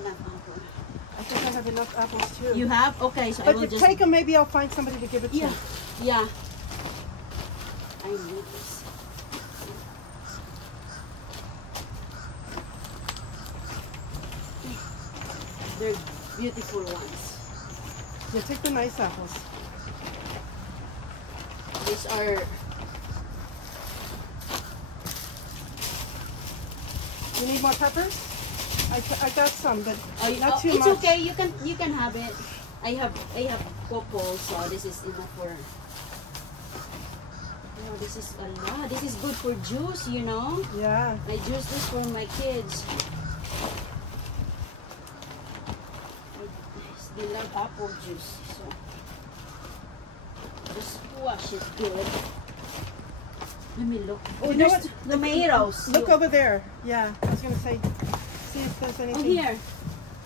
enough apple. I think I have enough apples too. You have? Okay, so But I will just... take them, maybe I'll find somebody to give it to. Yeah, yeah. I need this. They're beautiful ones. Yeah, take the nice apples. These are... You need more peppers? I got some, but not too it's much. okay. You can have it. I have cocoa, so this is enough for. Oh, this is a lot. This is good for juice, you know. Yeah. I juice this for my kids. They love apple juice, so the squash is good. Let me look. Oh, You know there's what? tomatoes. Look over there. Yeah, I was gonna say, see if there's anything. Oh, here.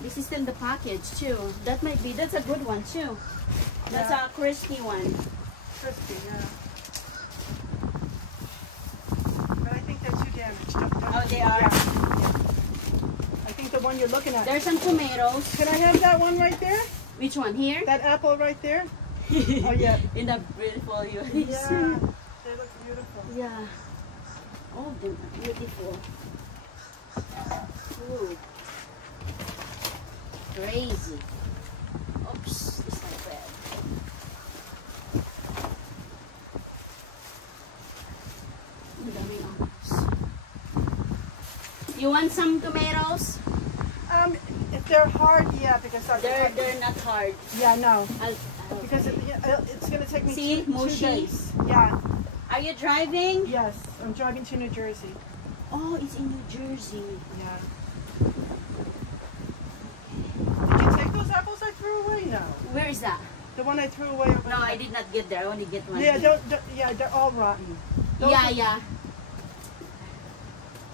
This is still the package too. That might be. That's a good one too. That's a crispy one. Crispy, yeah. But I think they're too damaged. Oh, they are. I think the one you're looking at. There's some tomatoes. Can I have that one right there? Which one? Here? That apple right there? Oh yeah. In the beautiful Yeah. They look beautiful. Yeah. All of them are beautiful. Ooh. Crazy. Oops, it's not bad. Ang daming apples. You want some tomatoes? If they're hard, yeah, because They're not hard. Yeah, no. I'll Because it's gonna take me See, two mushy? days. Yeah. Are you driving? Yes, I'm driving to New Jersey. Oh, it's in New Jersey. Yeah. Did you take those apples I threw away? No. Where is that? The one I threw away. No, I did not get there. I only get one. Yeah, yeah, they're all rotten. Those Yeah, are- yeah.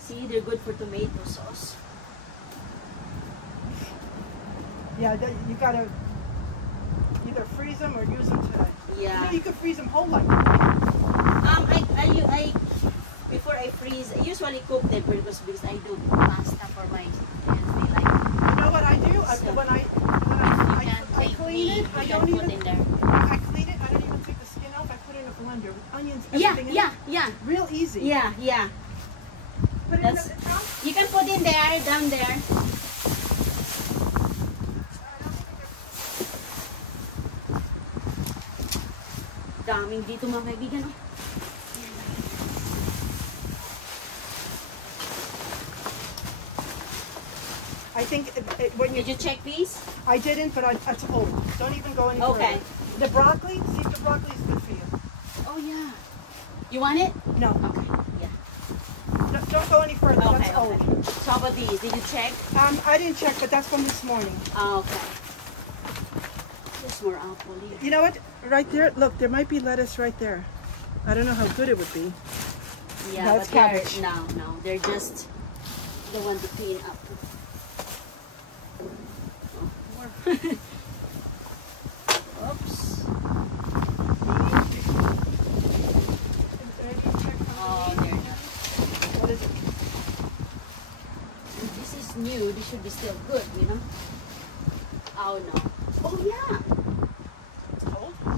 See, they're good for tomato sauce. Yeah, you gotta either freeze them or use them today. Yeah. You know, you could freeze them whole like that. Before I freeze, I usually cook them because I do pasta for my kids. They like. You know what I do? So, When I clean it, I don't put even. in there. I clean it. I don't even take the skin off. I put it in a blender with onions. Yeah, Everything in yeah, it. yeah. Real easy. Yeah, yeah. Put it in That's- the top. You can put in there, down there. Daming dito mga kaibigan. Oh. I think when you. Did you check these? I didn't, but I told. Don't even go any further. Okay. The broccoli. See if the broccoli is good for you. Oh yeah. You want it? No. Okay. Yeah. Don't go any further. Okay. That's old. Okay. So how about these? Did you check? I didn't check, but that's from this morning. Oh, okay. There's more apple here. You know what? Right there. Look, there might be lettuce right there. I don't know how good it would be. Yeah, That's but they're cabbage. no, they're just the one to clean up. Oh, oops. Oh, they're not. What is it? This is new. This should be still good, you know. Oh no. Oh yeah. It's cold. I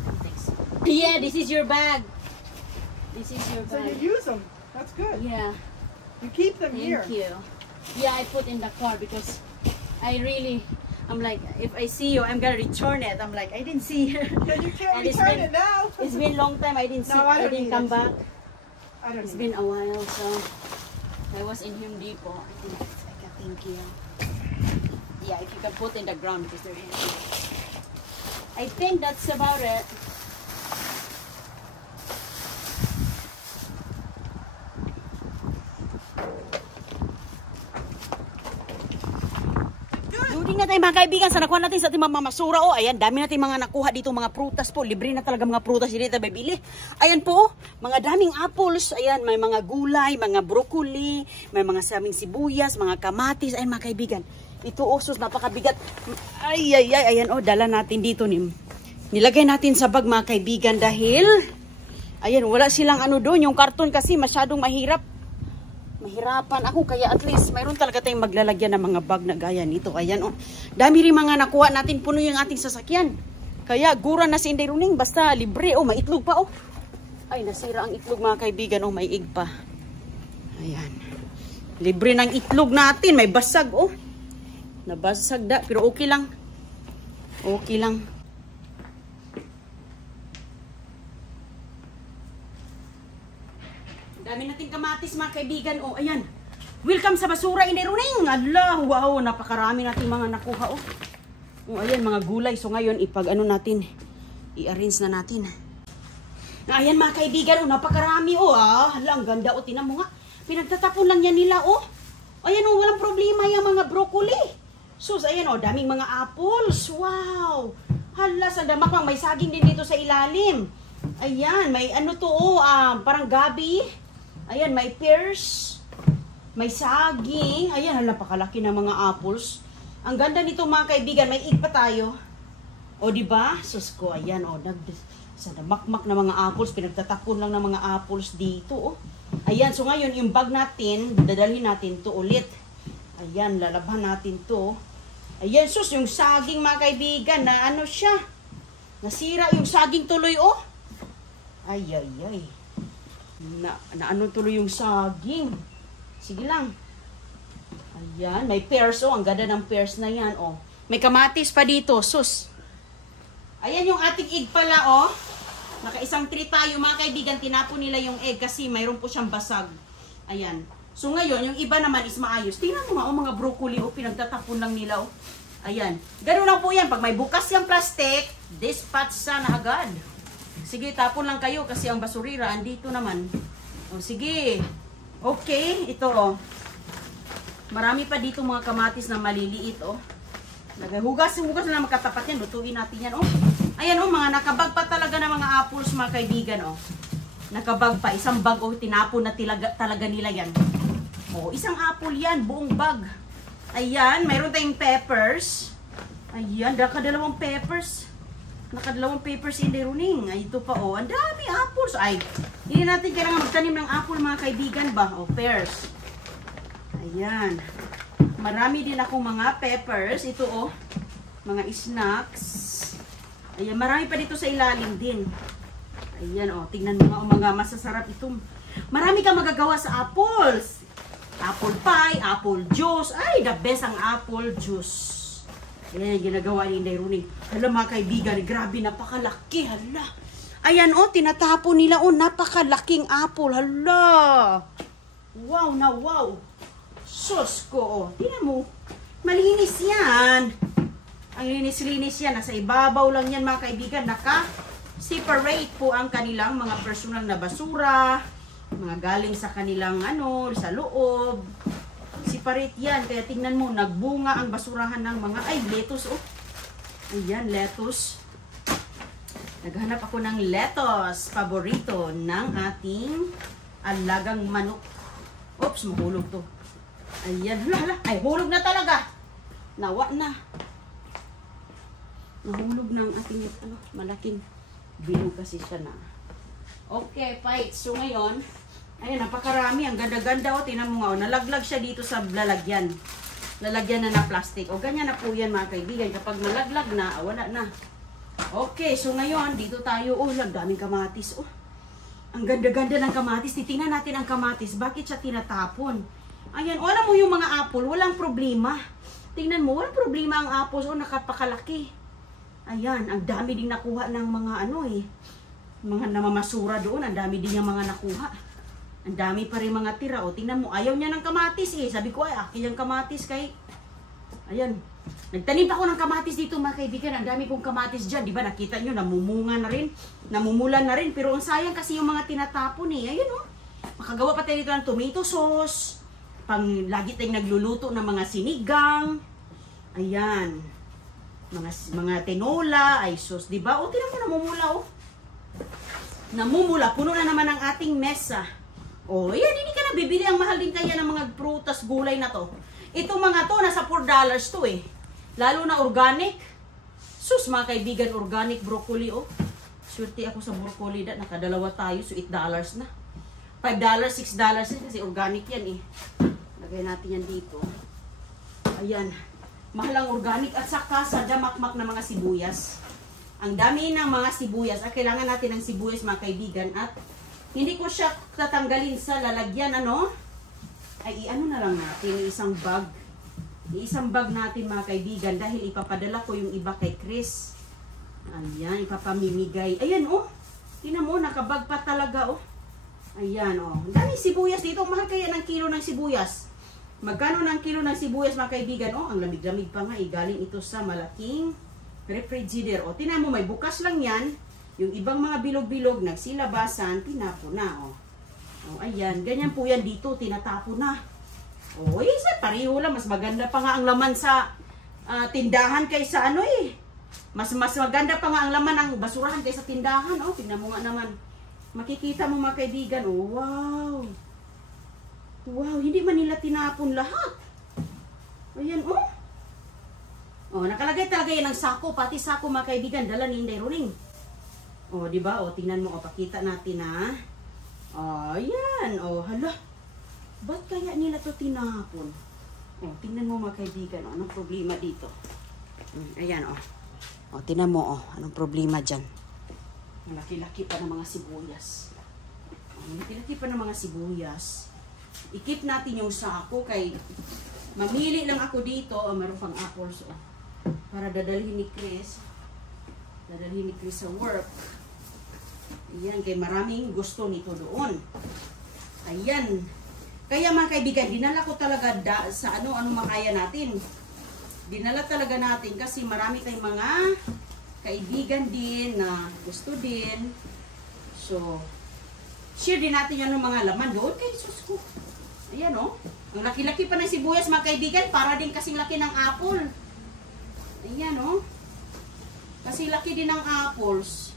don't think so. Yeah, this is your bag. This is your So bag. you use them. That's good. Yeah. You keep them Thank here. you. Yeah, I put in the car because I'm like, if I see you, I'm gonna return it. I'm like, I didn't see you. Then you can't And it's return been- it now. It's been a long time. I didn't see. No, I I don't didn't need come it. back. I don't It's need been a while, so I was in Home Depot. I think it's like a thank you. Yeah, if you can put in the ground because they're heavy. I think that's about it. During na tayo mga kaibigan sa nakuha natin sa ating mga masura. Oh, ayan, dami natin mga nakuha dito mga prutas po. Libre na talaga mga prutas dito tayo bibili. Ayan po, mga daming apples. Ayan, may mga gulay, mga broccoli, may mga saming sibuyas, mga kamatis. Ayan mga kaibigan. Ito osos, napakabigat. Ay, ayan oh, dala natin dito nilagay natin sa bag mga kaibigan dahil ayan, wala silang ano doon. Yung karton kasi masyadong mahirap. Mahirapan ako kaya at least mayroon talaga tayong maglalagyan ng mga bag na gaya nito. Ayan oh. Dami rin mga nakuha natin, puno yung ating sasakyan. Kaya gura na si Inday Runing, basta libre oh, may itlog pa oh. Ay, nasira ang itlog mga kaibigan oh, may egg pa. Ayan. Libre ng itlog natin, may basag oh. Nabasag da, pero okay lang. Okay lang. Dami nating kamatis mga kaibigan. Oh, ayan. Welcome sa basura, Inday Runing. Allah, wow, napakarami nating mga nakuha. Oh, ayan, mga gulay. So ngayon, ipag-ano natin, i-arrange na natin. Ayan mga kaibigan, oh, napakarami. Oh, hala, ang ganda. Oh, tinan mo nga. Pinagtatapon lang yan nila. Oh, ayan, oh, walang problema yung mga broccoli. Sus, ayan, oh, daming mga apples. Wow. Hala, sandamakang may saging din dito sa ilalim. Ayan, may ano to, oh, parang gabi. Ayan, may pears, may saging. Ayan, napakalaki ng mga apples. Ang ganda nito mga kaibigan, may egg pa tayo. O, diba? Sus ko, ayan, o. Sa damakmak na mga apples, pinagtatapon lang ng mga apples dito, o. Ayan, so ngayon, yung bag natin, dadalhin natin to ulit. Ayan, lalabhan natin to. Ayan, sus, yung saging mga kaibigan, na ano siya? Nasira yung saging tuloy, o. Ay, ay, ay. Na ano tuloy yung saging. Sige lang. Ayan, may pears oh. Ang ganda ng pears na yan oh. May kamatis pa dito, sus. Ayan yung ating egg pala oh. Nakaisang tray tayo mga kaibigan. Tinapon nila yung egg kasi mayroon po siyang basag. Ayan. So ngayon, yung iba naman is maayos. Tingnan mo nga oh, mga broccoli oh. Pinagtatapon lang nila oh. Ayan. Ganun lang po yan. Pag may bukas yung plastic, dispatch sana agad. Sige, tapon lang kayo kasi ang basurira andito naman. O, sige. Okay, ito oh. Marami pa dito mga kamatis na maliliit oh. Hugas na makatapat yan. Lutuin natin yan oh. Ayan oh, mga nakabag pa talaga ng mga apples mga kaibigan oh. Nakabag pa, isang bag oh. Tinapon na talaga nila yan. Oh, isang apple yan, buong bag. Ayan, mayroon tayong peppers. Ayan, nakadalawang peppers. Nakadalawang papers si Inday Runing. Ay, ito pa oh. Ang dami apples. Ay, hindi natin kailangan magtanim ng apple mga kaibigan ba? O, pears. Ayan. Marami din akong mga peppers. Ito oh. Mga snacks. Ayan, marami pa dito sa ilalim din. Ayan oh. Tingnan mo nga oh, mga masasarap itong. Marami kang magagawa sa apples. Apple pie, apple juice. Ay, the best ang apple juice. Ayan, ginagawa ni Inday Runing. Hala mga kaibigan, grabe, napakalaki. Hala. Ayan oh, tinatapon nila oh, napakalaking apple. Hala. Wow na wow. Sus ko oh. Tingnan mo. Malinis yan. Ang linis-linis yan. Nasa ibabaw lang yan mga kaibigan. Naka-separate po ang kanilang mga personal na basura. Mga galing sa kanilang ano, sa loob. Separate yan. Kaya tingnan mo, nagbunga ang basurahan ng mga, ay, lettuce, oh. Ayan, lettuce. Naghanap ako ng lettuce, paborito ng ating alagang manok. Oops, mahulog to. Ayan, hala, ay, hulog na talaga. Nawa na. Nahulog ng ating, ano, malaking bilog kasi siya na. Okay, fight. So ngayon, ayan, napakarami. Ang ganda-ganda o. Tingnan mo nga o. Nalaglag siya dito sa lalagyan. Lalagyan na plastic. O ganyan na po yan mga kaibigan. Kapag nalaglag na, wala na. Okay, so ngayon, dito tayo. Oh, daming kamatis. Oh, ang ganda-ganda ng kamatis. Titingnan natin ang kamatis. Bakit siya tinatapon? Ayan, o alam mo yung mga apple, walang problema. Tingnan mo, walang problema ang apples. O, nakapakalaki. Ayan, ang dami din nakuha ng mga ano eh. Mga namamasura doon. Ang dami din yung mga nakuha. Ang dami pa rin mga tira. O, tingnan mo, ayaw niya ng kamatis eh. Sabi ko, ay, akin yung kamatis kay. Ayan. Nagtanim ako ng kamatis dito mga kaibigan. Ang dami kong kamatis dyan. Diba nakita nyo, namumunga na rin. Namumulan na rin. Pero ang sayang kasi yung mga tinatapon eh. Ayan o. Makagawa pa tayo dito ng tomato sauce. Lagi tayong nagluluto ng mga sinigang. Ayan. Mga tinola. Ay sus, diba? O, tingnan mo, namumula o. Namumula. Puno na naman ang ating mesa. O, yan, hindi ka na bibili. Ang mahal din kaya ng mga prutas, gulay na to. Itong mga to, nasa $4 to eh. Lalo na organic. Sus, mga kaibigan, organic broccoli, oh. Swerte ako sa broccoli. Nakadalawa tayo, so $8 na. $5, $6 kasi organic yan eh. Lagay natin yan dito. Ayan. Mahal ang organic at saka sa damakmak na mga sibuyas. Ang dami ng mga sibuyas. At kailangan natin ng sibuyas mga kaibigan. At hindi ko siya tatanggalin sa lalagyan. Ano? Ay i-ano na lang natin. Isang bag. Isang bag natin mga kaibigan. Dahil ipapadala ko yung iba kay Chris. Ayan. Ipapamimigay. Ayan oh. Tingnan mo. Nakabag pa talaga oh. Ayan oh. Ang daming sibuyas dito. Mahal kaya ng kilo ng sibuyas. Magkano ng kilo ng sibuyas mga kaibigan? Oh, ang lamig-lamig pa nga. Galing ito sa malaking refrigerator. O, tinan mo, may bukas lang yan. Yung ibang mga bilog-bilog, nagsilabasan, tinapo na. O, ayan. Ganyan po yan dito, tinatapo na. O, isa, pareho lang. Mas maganda pa nga ang laman sa tindahan kaysa ano eh. Mas maganda pa nga ang laman ng basurahan kaysa tindahan. O, tingnan mo nga naman. Makikita mo mga kaibigan. O, wow. Wow, hindi man nila tinapon lahat. Ayan, oh. Oh, nakalagay talaga yan ng sako. Pati sako, mga kaibigan, dala ni Inday Ruling. Oh, di ba? Oh, tingnan mo. Oh, pakita natin, ha. Oh, ayan. Oh, hala. Ba't kaya nila to tinapon? Oh, tingnan mo, mga kaibigan. Oh, anong problema dito? Ayan, oh. Oh, tingnan mo, oh. Anong problema dyan? Laki-laki pa ng mga sibuyas. Oh, laki-laki pa ng mga sibuyas. I-keep natin yung sako kay mamili lang ako dito. Oh, meron pang apples oh. Para dadalhin ni Chris. Dadalhin ni Chris sa work. Ayan, kay maraming gusto nito doon. Ayan. Kaya mga kaibigan, dinala ko talaga sa ano makaya natin. Dinala talaga natin kasi marami tayong mga kaibigan din na gusto din. So, share din natin yan ng mga laman doon kay sus ko. Ayan o. Ang laki-laki pa ng sibuyas mga kaibigan. Para din kasing laki ng apple. Ayan o. Kasi laki din ng apples.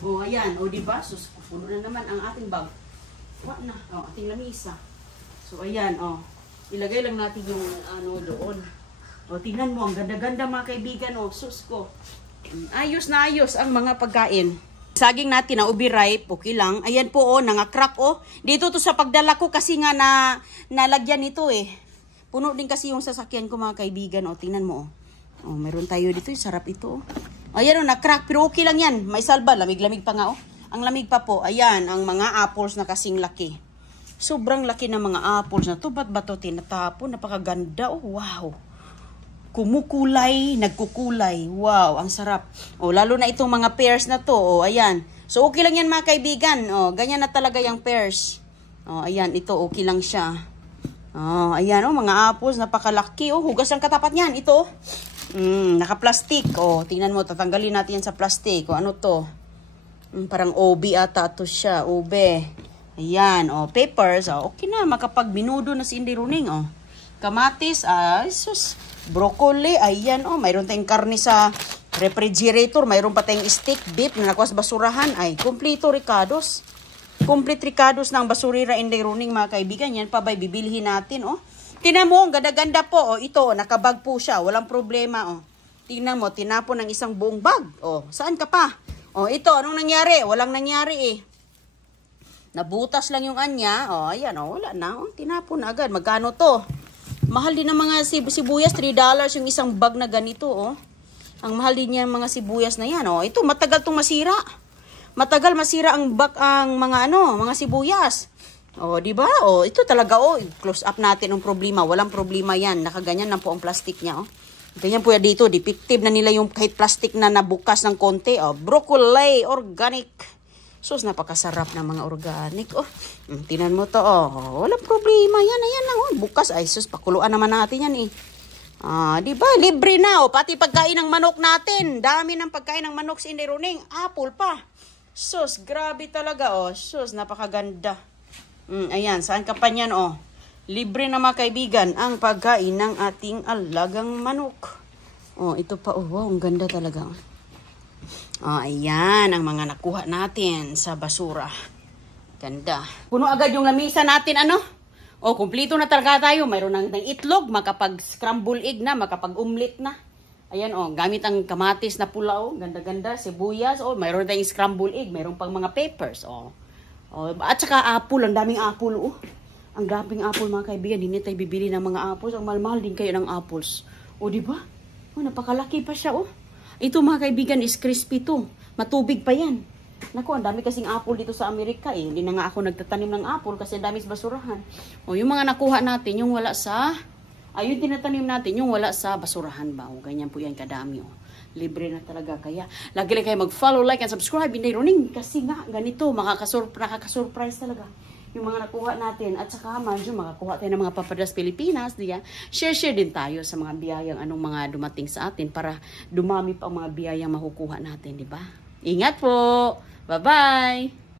O ayan. O diba? Sus, puno na naman ang ating bag. What na? O ating lamisa. So ayan o. Ilagay lang natin yung ano doon. O tingnan mo. Ang ganda-ganda mga kaibigan o. Sus ko. Ayos na ayos ang mga pagkain. Saging natin na ubi ripe, okay lang. Ayan po oh, nanga-crack oh. Dito to sa pagdala ko kasi nga nalagyan nito eh. Puno din kasi yung sasakyan ko mga kaibigan oh. Tingnan mo oh. Oh, meron tayo dito, sarap ito oh. Ayan oh, na-crack pero okay lang yan. May salba, lamig-lamig pa nga oh. Ang lamig pa po. Ayan, ang mga apples na kasing laki. Sobrang laki ng mga apples na to. Ba't ba to tinatapon? Napakaganda oh. Wow. Kumukulay, nagkukulay. Wow, ang sarap. O, lalo na itong mga pears na to. O, ayan. So, okay lang yan mga kaibigan. O, ganyan na talaga yung pears. O, ayan, ito, okay lang siya. O, ayan, o, mga apples, napakalaki. O, hugas ang katapat niyan. Ito, naka-plastic. O, tingnan mo, tatanggalin natin yan sa plastic. O, ano to? Parang obi ata to siya. Ube. Ayan, o, peppers. O, okay na, makapag-minudo na si Inday Ruling. O, kamatis. Sus. Broccoli, ayan oh, mayroon tayong karne sa refrigerator, mayroon pa tayong steak, beef na nakuha sa basurahan, ay kompleto ricados. Complete ricados ng basurira Inday Ruling mga kaibigan, yan pa ba'y bibilhin natin oh. Tingnan mo, ganda-ganda po oh, ito oh, nakabag po siya, walang problema oh. Tingnan mo, tinapon ng isang buong bag oh, saan ka pa? Oh, ito, anong nangyari? Walang nangyari eh. Nabutas lang yung anya, oh, ayan oh, wala na oh, tinapon na agad, magkano to? Mahal din ng mga sibuyas, $3 yung isang bag na ganito, oh. Ang mahal din niya mga sibuyas na yan, oh. Ito, matagal tong masira. Matagal masira ang mga mga sibuyas. Oh, di ba? Oh, ito talaga, oh. Close up natin ang problema. Walang problema yan. Nakaganyan na po ang plastic niya, oh. Ganyan po yan dito. Defective na nila yung kahit plastic na nabukas ng konti, oh. Broccoli, organic. Sus, napakasarap ng mga organic. Oh, tinan mo to. Oh, walang problema. Yan, ayan lang. Oh, bukas. Ay, sus, pakuluan naman natin yan eh. Di ba? Libre na. Oh, pati pagkain ng manok natin. Dami ng pagkain ng manok si Inday Ruling. Apple pa. Sus, grabe talaga. Oh, sus, napakaganda. Ayan, saan ka pa niyan? Oh, libre na mga kaibigan ang pagkain ng ating alagang manok. Oh, ito pa. Oh, wow, ang ganda talaga. Oh, ayan ang mga nakuha natin sa basura. Ganda. Puno agad yung lamisa natin, ano? O, kumpleto na talaga tayo. Mayroon ng itlog, makapag-scramble egg na, makapag-omelet na. Ayan, o, gamit ang kamatis na pula, o. Ganda-ganda, sibuyas, o. Mayroon tayong scramble egg, mayroon pang mga peppers, o. Oh, at saka apple, ang daming apple, oh. Ang daming apple, mga kaibigan. Hindi tayo bibili ng mga apples. Ang mahal din kayo ng apples. O, di ba? Oh, napakalaki pa siya, oh. Ito, mga kaibigan, is crispy to. Matubig pa yan. Naku, ang dami kasing apple dito sa Amerika, eh. Hindi na nga ako nagtatanim ng apple kasi ang dami sa basurahan. O, yung mga nakuha natin, yung wala sa... Ay, yung tinatanim natin, yung wala sa basurahan ba? O, ganyan po yan kadami, oh. Libre na talaga. Kaya, lagi lang kayo mag-follow, like, and subscribe. Hindi runing. Kasi nga, ganito, nakakasurprise talaga. Yung mga nakuha natin. At saka, manjo, makakuha tayo ng mga papadas Pilipinas. Diya. Share din tayo sa mga biyayang anong mga dumating sa atin para dumami pa ang mga biyayang makukuha natin, di ba? Ingat po! Bye-bye!